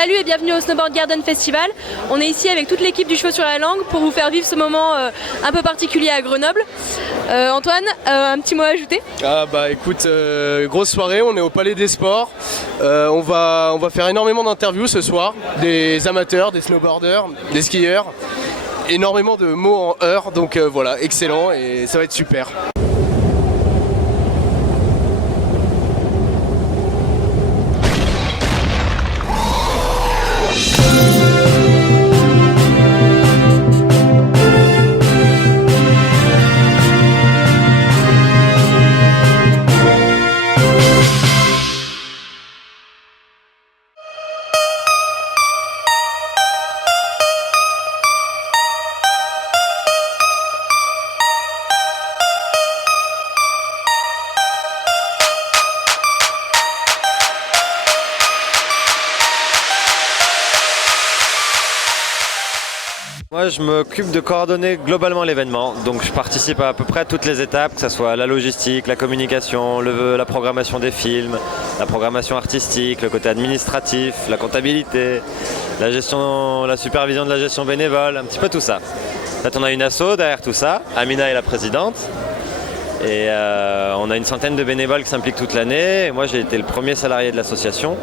Salut et bienvenue au Snowboard Garden Festival. On est ici avec toute l'équipe du Cheveu sur la Langue pour vous faire vivre ce moment un peu particulier à Grenoble. Antoine, un petit mot à ajouter? Écoute, grosse soirée, on est au Palais des Sports. On va faire énormément d'interviews ce soir, des amateurs, des snowboarders, des skieurs. Énormément de mots en heure, donc voilà, excellent et ça va être super. Moi, je m'occupe de coordonner globalement l'événement, donc je participe à peu près à toutes les étapes, que ce soit la logistique, la communication, la programmation des films, la programmation artistique, le côté administratif, la comptabilité, la gestion, la supervision de la gestion bénévole, un petit peu tout ça. En fait, on a une asso derrière tout ça, Amina est la présidente, et on a une centaine de bénévoles qui s'impliquent toute l'année, et moi j'ai été le premier salarié de l'association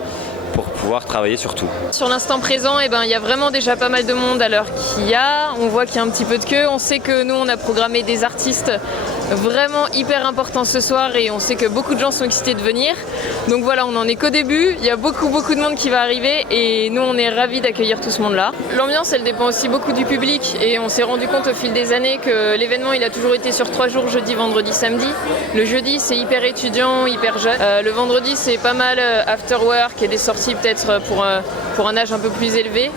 pour pouvoir travailler sur tout. Sur l'instant présent, il y a vraiment déjà pas mal de monde à l'heure qu'il y a. On voit qu'il y a un petit peu de queue. On sait que nous, on a programmé des artistes vraiment hyper importants ce soir et on sait que beaucoup de gens sont excités de venir. Donc voilà, on n'en est qu'au début. Il y a beaucoup de monde qui va arriver et nous, on est ravis d'accueillir tout ce monde-là. L'ambiance, elle dépend aussi beaucoup du public et on s'est rendu compte au fil des années que l'événement, il a toujours été sur 3 jours, jeudi, vendredi, samedi. Le jeudi, c'est hyper étudiant, hyper jeune. Le vendredi, c'est pas mal after work et des sorties peut-être pour un âge un peu plus élevé.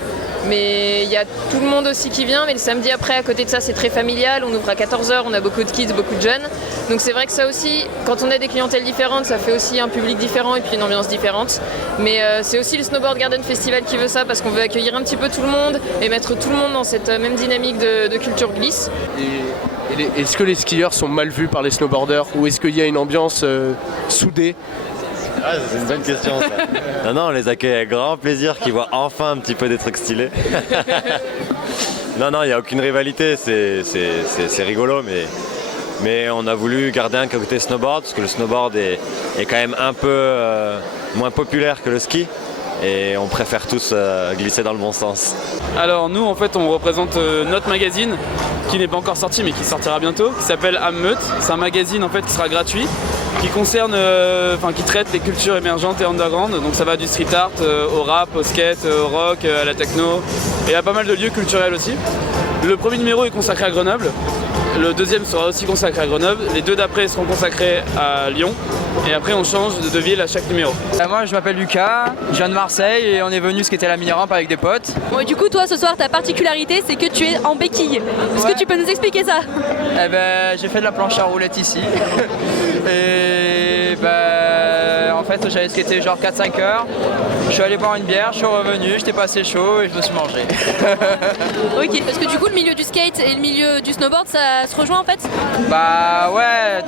Mais il y a tout le monde aussi qui vient, mais le samedi après, à côté de ça, c'est très familial. On ouvre à 14 h, on a beaucoup de kids, beaucoup de jeunes. Donc c'est vrai que ça aussi, quand on a des clientèles différentes, ça fait aussi un public différent et puis une ambiance différente. Mais c'est aussi le Snowboard Garden Festival qui veut ça, parce qu'on veut accueillir un petit peu tout le monde et mettre tout le monde dans cette même dynamique de culture glisse. Est-ce que les skieurs sont mal vus par les snowboarders ou est-ce qu'il y a une ambiance soudée? Ah, c'est une bonne question ça. Non, on les accueille avec grand plaisir, qu'ils voient enfin un petit peu des trucs stylés. Non, il n'y a aucune rivalité, c'est rigolo, mais on a voulu garder un côté snowboard, parce que le snowboard est quand même un peu moins populaire que le ski. Et on préfère tous glisser dans le bon sens. Alors nous en fait on représente notre magazine qui n'est pas encore sorti mais qui sortira bientôt, qui s'appelle Ammeute. C'est un magazine en fait qui sera gratuit, qui concerne, qui traite les cultures émergentes et underground. Donc ça va du street art au rap, au skate, au rock, à la techno et à pas mal de lieux culturels aussi. Le premier numéro est consacré à Grenoble. Le deuxième sera aussi consacré à Grenoble. Les deux d'après seront consacrés à Lyon. Et après on change de ville à chaque numéro. Moi je m'appelle Lucas, je viens de Marseille et on est venu skater la mini-rampe avec des potes. Bon, du coup, toi ce soir, ta particularité, c'est que tu es en béquille. Est-ce que tu peux nous expliquer ça? J'ai fait de la planche à roulettes ici. Et en fait j'avais skaté genre 4-5 heures. Je suis allé boire une bière, je suis revenu, j'étais pas assez chaud et je me suis mangé. Ok, parce que du coup le milieu du skate et le milieu du snowboard, ça se rejoint en fait? Bah ouais,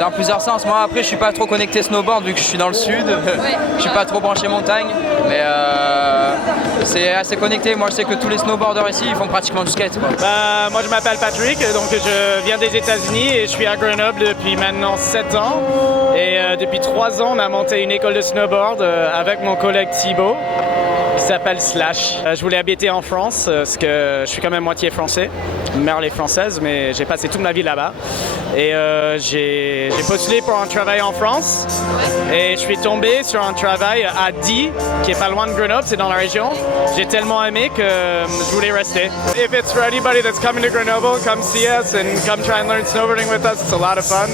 dans plusieurs sens. Moi après je suis pas trop connecté snowboard vu que je suis dans le sud. Ouais. Je suis pas trop branché montagne, mais c'est assez connecté. Moi je sais que tous les snowboarders ici ils font pratiquement du skate, quoi. Moi je m'appelle Patrick, donc je viens des États-Unis et je suis à Grenoble depuis maintenant 7 ans. Et depuis 3 ans on a monté une école de snowboard avec mon collègue Thibaut qui s'appelle Slash. Je voulais habiter en France parce que je suis quand même moitié français. Ma mère est française mais j'ai passé toute ma vie là-bas. Et j'ai postulé pour un travail en France et je suis tombé sur un travail à Die, qui est pas loin de Grenoble, c'est dans la région. J'ai tellement aimé que je voulais rester. If it's for anybody that's coming to Grenoble, come see us and come try and learn snowboarding with us. It's a lot of fun.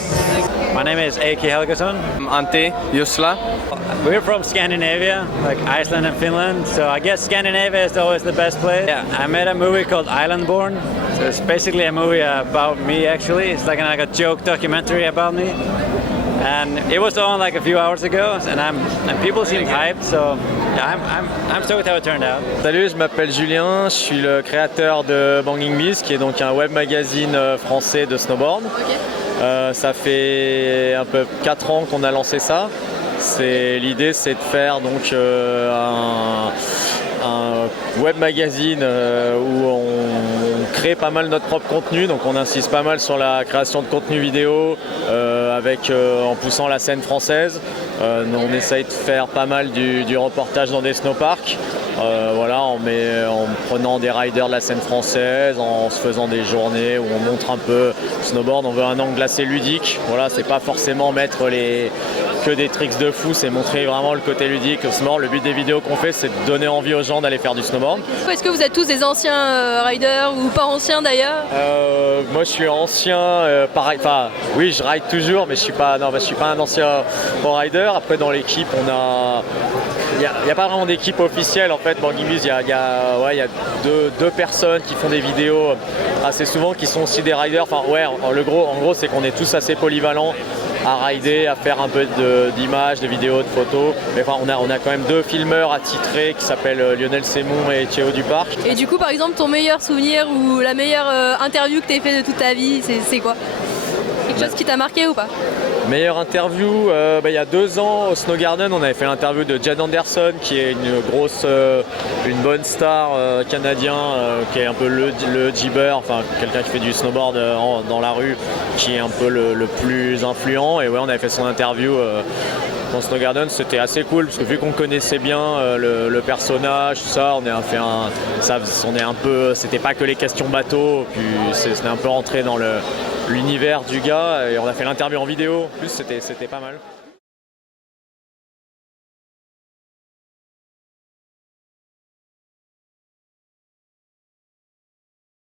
My name is Eiki Helgason. Ante, Jusla. We're from Scandinavia, like Iceland and Finland, so I guess Scandinavia is always the best place. Yeah, I made a movie called Islandborn. So it's basically a movie about me actually. It's like a joke documentary about me. And it was on like a few hours ago, and people seemed hyped, so yeah, I'm stoked how it turned out. Salut, je m'appelle Julien, je suis le créateur de Banging Beast, qui est donc un web magazine français de snowboard. Ok. Ça fait un peu 4 ans qu'on a lancé ça. L'idée, c'est de faire donc web magazine où on crée pas mal notre propre contenu, donc on insiste pas mal sur la création de contenu vidéo en poussant la scène française. On essaye de faire pas mal du reportage dans des snowparks. En prenant des riders de la scène française, en se faisant des journées où on montre un peu le snowboard. On veut un angle assez ludique. Voilà, c'est pas forcément mettre que des tricks de fou, c'est montrer vraiment le côté ludique au snowboard. Le but des vidéos qu'on fait, c'est de donner envie aux gens d'aller faire du snowboard. Est-ce que vous êtes tous des anciens riders ou pas anciens d'ailleurs? Moi, je suis ancien, pareil. Enfin, oui, je ride toujours, mais je suis pas un ancien rider. Après, dans l'équipe, il n'y a pas vraiment d'équipe officielle en fait. Banging Beast, il y a deux personnes qui font des vidéos assez souvent, qui sont aussi des riders. Enfin, en gros, c'est qu'on est tous assez polyvalents à rider, à faire un peu d'images, de vidéos, de photos. Mais enfin, on a quand même 2 filmeurs attitrés qui s'appellent Lionel Sémon et Théo Duparc. Et du coup, par exemple, ton meilleur souvenir ou la meilleure interview que tu aies fait de toute ta vie, c'est quoi? Quelque chose qui t'a marqué ou pas? Meilleure interview, il y a 2 ans au Snow Garden, on avait fait l'interview de Jed Anderson, qui est une bonne star canadien, qui est un peu le jibber, enfin quelqu'un qui fait du snowboard dans la rue, qui est un peu le plus influent. Et on avait fait son interview dans Snow Garden, c'était assez cool parce que vu qu'on connaissait bien le personnage, tout ça, c'était pas que les questions bateau, puis c'était un peu rentré dans l'univers du gars et on a fait l'interview en vidéo. En plus, c'était pas mal.